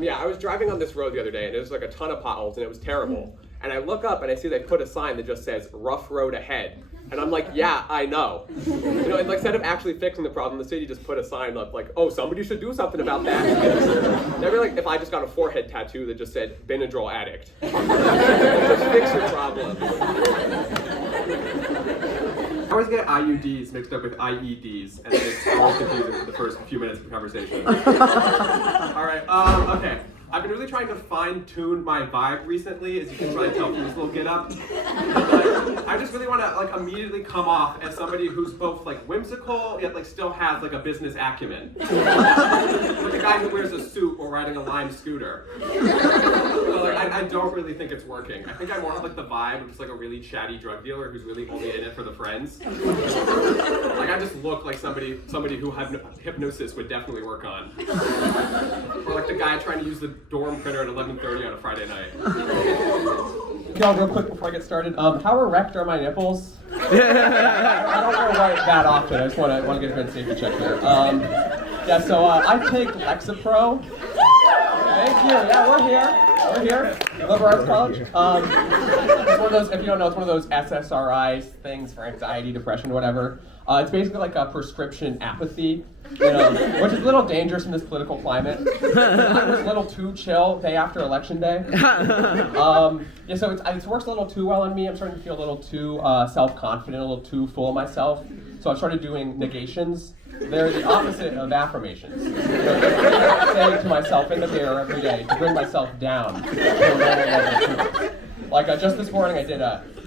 Yeah, I was driving on this road the other day, and there was like a ton of potholes, and it was terrible. And I look up, and I see they put a sign that just says, rough road ahead. And I'm like, yeah, I know. And like, instead of actually fixing the problem, the city just put a sign up like, oh, somebody should do something about that. Never like if I just got a forehead tattoo that just said, Benadryl addict. Just fix your problem. I always get IUDs mixed up with IEDs, and it's always confusing for the first few minutes of the conversation. All right, okay. I've been really trying to fine-tune my vibe recently, as you can probably tell from this little get-up. I just really want to like immediately come off as somebody who's both like whimsical, yet like still has like a business acumen. Like a guy who wears a suit while riding a Lime scooter. So, like, I don't really think it's working. I think I more have like the vibe of just like a really chatty drug dealer who's really only in it for the friends. Like I just look like somebody who hypnosis would definitely work on. Or like the guy trying to use the dorm printer at 11:30 on a Friday night. Y'all, real quick before I get started, how erect are my nipples? I don't wear white that often. I just want to get a good safety check there. Yeah, so I take Lexapro. Thank you. Yeah, we're here. Liberal Arts College. It's one of those. If you don't know, it's one of those SSRI things for anxiety, depression, whatever. It's basically like a prescription apathy, which is a little dangerous in this political climate. I was a little too chill day after election day. Yeah, so it works a little too well on me. I'm starting to feel a little too self-confident, a little too full of myself. So I've started doing negations. They're the opposite of affirmations. Saying to myself in the mirror every day to bring myself down. Like just this morning I did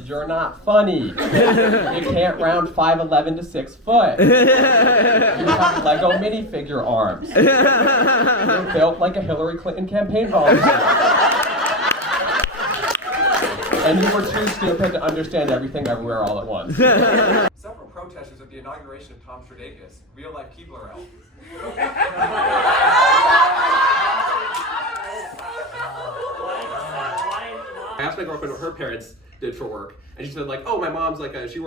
you're not funny. You can't round 5'11" to 6 foot. You have Lego minifigure arms. You're built like a Hillary Clinton campaign volunteer. And you were too stupid to understand everything everywhere all at once. Several protesters at the inauguration of Tom Stradakis, real-life Keebler elf. I asked my girlfriend what her parents did for work, and she said like, oh, my mom's like she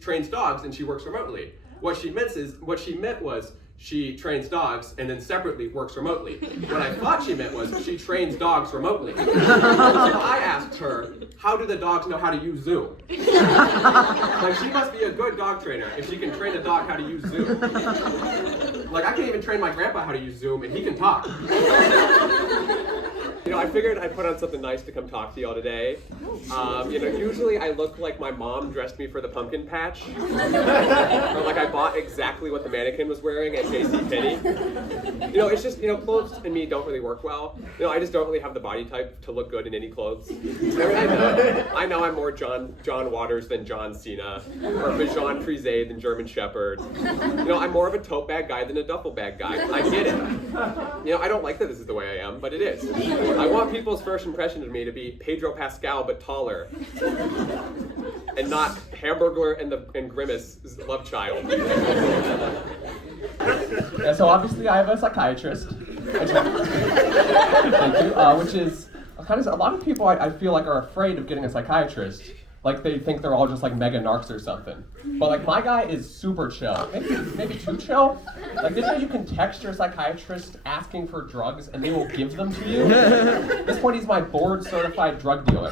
trains dogs and she works remotely. What she meant was she trains dogs and then separately works remotely. What I thought she meant was she trains dogs remotely. So I asked her, how do the dogs know how to use Zoom? Like she must be a good dog trainer if she can train a dog how to use Zoom. Like I can't even train my grandpa how to use Zoom and he can talk. I figured I'd put on something nice to come talk to y'all today. Usually I look like my mom dressed me for the pumpkin patch. Or like I bought exactly what the mannequin was wearing at JCPenney. It's just, clothes and me don't really work well. I just don't really have the body type to look good in any clothes. I know I'm more John Waters than John Cena, or Bijan Frise than German Shepherd. I'm more of a tote bag guy than a duffel bag guy. I get it. I don't like that this is the way I am, but it is. I want people's first impression of me to be Pedro Pascal but taller, and not Hamburglar and Grimace's love child. Yeah, so obviously I have a psychiatrist. Thank you. Which is kind of a lot of people I feel like are afraid of getting a psychiatrist. Like they think they're all just like mega narcs or something. But like my guy is super chill. Maybe too chill. Like this way you can text your psychiatrist asking for drugs and they will give them to you. At this point he's my board certified drug dealer.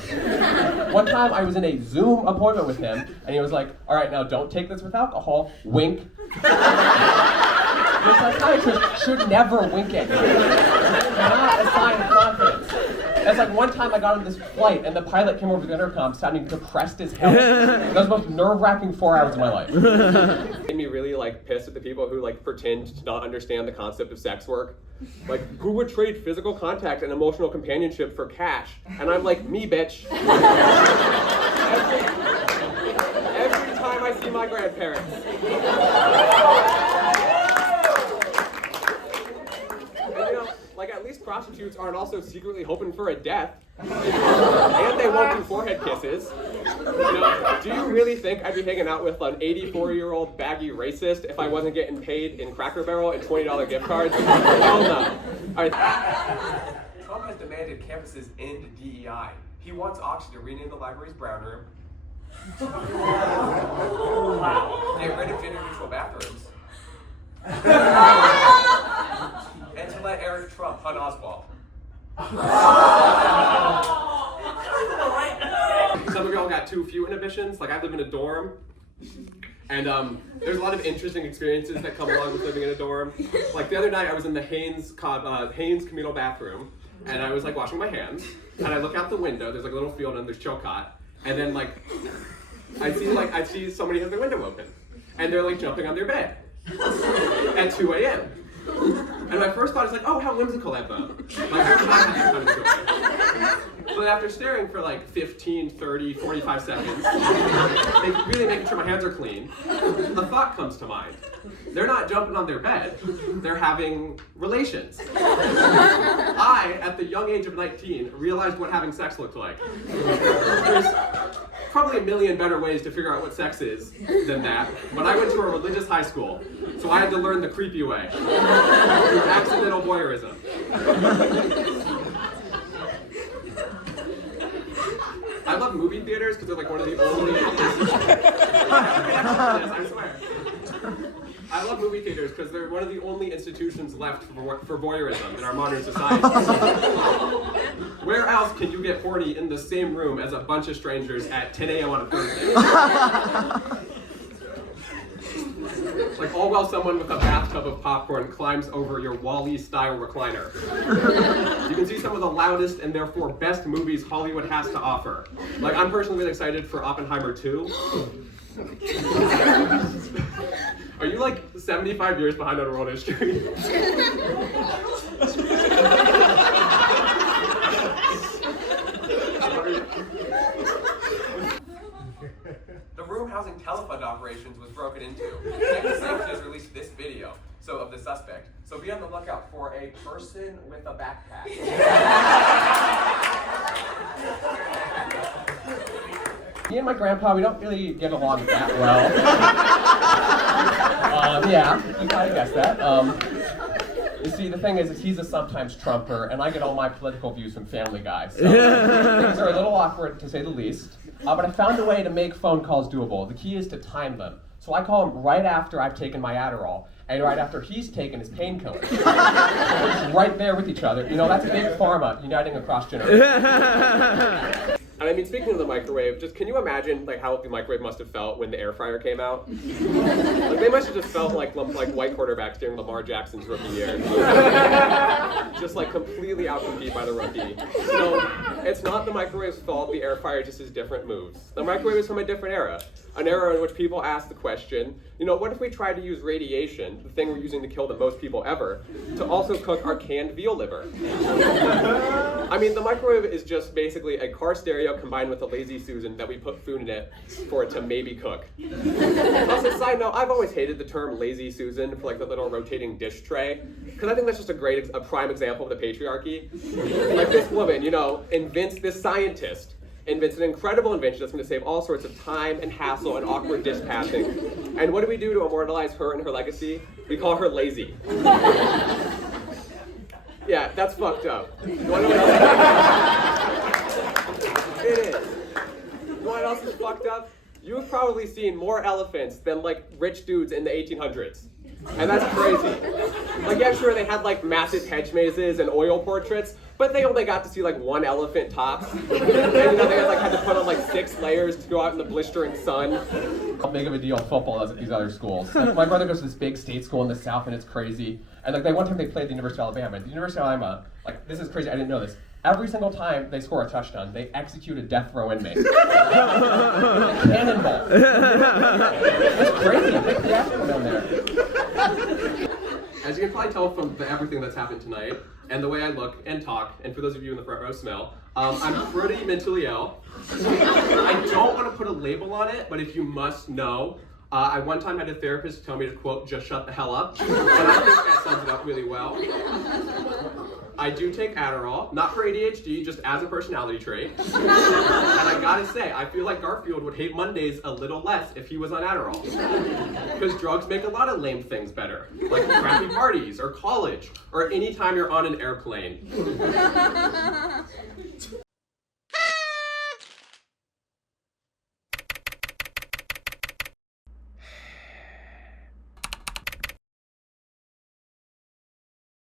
One time I was in a Zoom appointment with him and he was like, all right, now don't take this with alcohol. Wink. Your psychiatrist should never wink at you. It's not a sign of confidence. It's like one time I got on this flight and the pilot came over the intercom sounding depressed as hell. That was the most nerve-wracking 4 hours of my life. It made me really pissed at the people who pretend to not understand the concept of sex work. Like, who would trade physical contact and emotional companionship for cash? And I'm like, me, bitch. Every time I see my grandparents. At least prostitutes aren't also secretly hoping for a death. And they won't do forehead kisses. Do you really think I'd be hanging out with an 84-year-old baggy racist if I wasn't getting paid in Cracker Barrel and $20 gift cards? Hell no. All right. Trump has demanded campuses end DEI. He wants Oxy to rename the library's brown room. Wow. Get rid of gender-neutral bathrooms. And to let Eric Trump hunt Oswald. Some of y'all got too few inhibitions. Like I live in a dorm, and there's a lot of interesting experiences that come along with living in a dorm. Like the other night, I was in the Haynes communal bathroom, and I was like washing my hands, and I look out the window. There's like a little field, and there's Chilcot, and then like I see somebody has their window open, and they're like jumping on their bed at 2 a.m. And my first thought is like, oh, how whimsical of them. Like, where can I have that kind of joy? But after staring for like 15, 30, 45 seconds, really making sure my hands are clean, the thought comes to mind. They're not jumping on their bed, they're having relations. I, at the young age of 19, realized what having sex looked like. There's probably a million better ways to figure out what sex is than that. But I went to a religious high school, so I had to learn the creepy way. Through accidental voyeurism. I love movie theaters because they're like one of the only I swear. I love movie theaters because they're one of the only institutions left for voyeurism in our modern society. Where else can you get horny in the same room as a bunch of strangers at 10 a.m. on a Thursday? Like all while someone with a bathtub of popcorn climbs over your Wall-E-style recliner. You can see some of the loudest and therefore best movies Hollywood has to offer. Like I'm personally really excited for Oppenheimer 2. Are you like 75 years behind on world history? The room housing Telefund operations was broken into. Texas Safety has released this video of the suspect. So be on the lookout for a person with a backpack. Me and my grandpa, we don't really get along that well. Yeah, you kind of guessed that. You see, the thing is he's a sometimes Trumper, and I get all my political views from Family Guy. So things are a little awkward, to say the least. But I found a way to make phone calls doable. The key is to time them. So I call him right after I've taken my Adderall, and right after he's taken his painkiller. So we're just right there with each other. You know, that's big pharma uniting across generations. And I mean, speaking of the microwave, just can you imagine like how the microwave must have felt when the air fryer came out? Like they must have just felt like white quarterbacks during Lamar Jackson's rookie year. Just like completely outcompeted by the rookie. So it's not the microwave's fault, the air fryer just has different moves. The microwave is from a different era. An era in which people ask the question, you know, what if we tried to use radiation, the thing we're using to kill the most people ever, to also cook our canned veal liver? I mean, the microwave is just basically a car stereo combined with a Lazy Susan that we put food in it for it to maybe cook. Also, side note, I've always hated the term Lazy Susan for like the little rotating dish tray, because I think that's just a prime example of the patriarchy. Like this woman, you know, this scientist invents an incredible invention that's going to save all sorts of time and hassle and awkward dish passing. And what do we do to immortalize her and her legacy? We call her lazy. Yeah, that's fucked up. You want to know what else? It is. You know what else is fucked up? You've probably seen more elephants than like rich dudes in the 1800s. And that's crazy. Like, yeah, sure, they had like massive hedge mazes and oil portraits, but they only got to see like one elephant tops. And you know, they had to put on like 6 layers to go out in the blistering sun. How big of a deal football is at these other schools. Like, my brother goes to this big state school in the South, and it's crazy. And like one time they played the University of Alabama. The University of Alabama, like this is crazy, I didn't know this. Every single time they score a touchdown, they execute a death row inmate. Cannonball. It's crazy. Big theatrical down there. As you can probably tell from everything that's happened tonight, and the way I look and talk, and for those of you in the front row smell, I'm pretty mentally ill. I don't want to put a label on it, but if you must know, I one time had a therapist tell me to, quote, just shut the hell up, and I think that sums it up really well. I do take Adderall, not for ADHD, just as a personality trait. And I gotta say, I feel like Garfield would hate Mondays a little less if he was on Adderall. Because drugs make a lot of lame things better, like crappy parties, or college, or any time you're on an airplane.